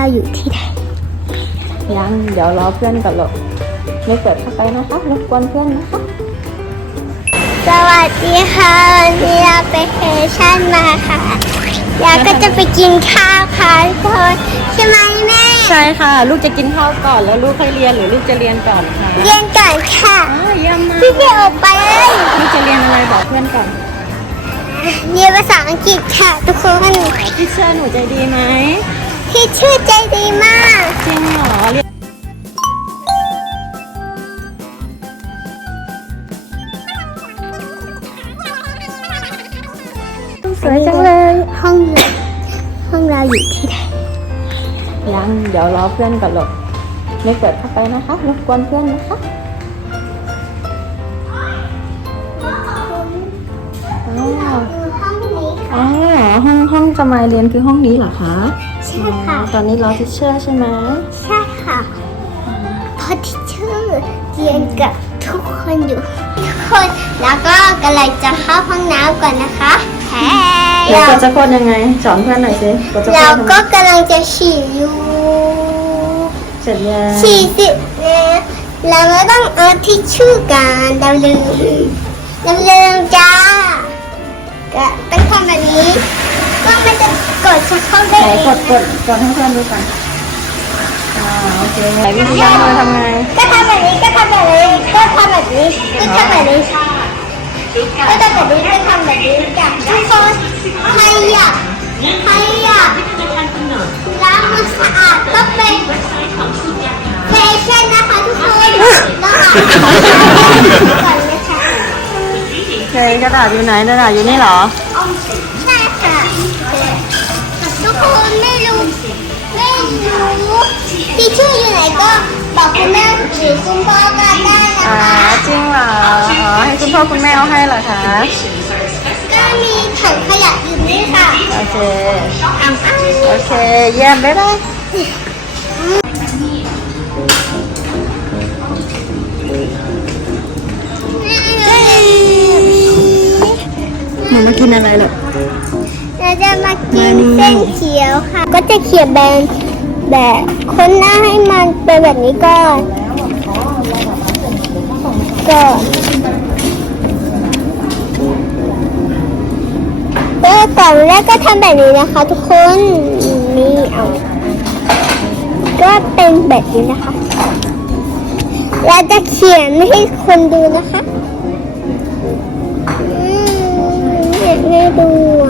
เราอยู่ที่ไหนยังเดี๋ยวรอเพื่อนก่อนหรอกไม่เปิดเข้าไปนะคะรบกวนเพื่อนนะคะ สวัสดีค่ะวันนี้เราไปแฟชั่นมาค่ะยาก็จะไปกินข้าวค่ะทุกคนใช่ไหมแม่ ใช่ค่ะ ลูกจะกินข้าวก่อนแล้วลูกค่อยเรียนหรือลูกจะเรียนก่อนคะเรียนก่อนค่ะอ๋อเยี่ยมมากพี่เดียวออกไปเลยลูกจะเรียนอะไรบอกเพื่อนก่อนเรียนภาษาอังกฤษค่ะทุกคนพี่เชื่อหนูใจดีไหม พี่ชื่อใจดีมาก จริงเหรอเรียนสวยจังเลย ห้องเราห้องเราอยู่ที่ไหนยังเดี๋ยวรอเพื่อนก่อนหรอกไม่เปิดเข้าไปนะคะรบกวนเพื่อนนะคะ ห้องห้องจะมาเรียนคือห้องนี้เหรอคะใช่ค่ะอ๋อตอนนี้รอทิเชอร์ใช่ไหมใช่ค่ะเพราะที่ชื่อเรียนกับทุกคนอยู่ทุกคนแล้วก็กำลังจะเข้าห้องน้ำก่อนนะคะแฮ้เดี๋ยวเรากดจะกดยังไงสอนเพื่อนหน่อยสิกดจะกดเราทำไมก็กำลังจะฉี่อยู่เสร็จยังฉี่สิแล้วเราไม่ต้องเอาที่ชื่อกันเราลืมเราลืม กดกดกดให้เพื่อนดูกันอ่าโอเคไหนวิธีการเราทำไงก็ทำแบบนี้ก็ทำแบบนี้ก็ทำแบบนี้ก็ทำแบบนี้ก็ทำแบบนี้ก็ทำแบบนี้กับทุกคนใครอยากใครอยากล้างมือสะอาดก็เป็นแฟชั่นนะคะทุกคนต้องอ่านก่อนนะคะเคกระดาษอยู่ไหนกระดาษอยู่นี่เหรอใช่ค่ะทุก คนไม่รู้ไม่รู้ที่ชื่ออยู่ไหนก็บอกคุณแม่หรือคุณพ่อก็ได้นะอ่าคะจริงเหรออ๋อให้คุณพ่อคุณแม่เอาให้เหรอคะก็มีถังขยะอยู่นี่ค่ะโอเคโอเคเยี่ยมบ๊ายบายหนูมากินอะไรเหรอ เราจะมากินเส้นเขียวค่ะ ก็จะเขียนแบนแบบคนหน้าให้มันเป็นแบบนี้ก่อนก่อนก็ก่อนแรกก็ทำแบบนี้นะคะ ทุกคนนี่เอาก็เป็นแบบนี้นะคะ เราจะเขียนให้คนดูนะคะอืมให้ดูอะ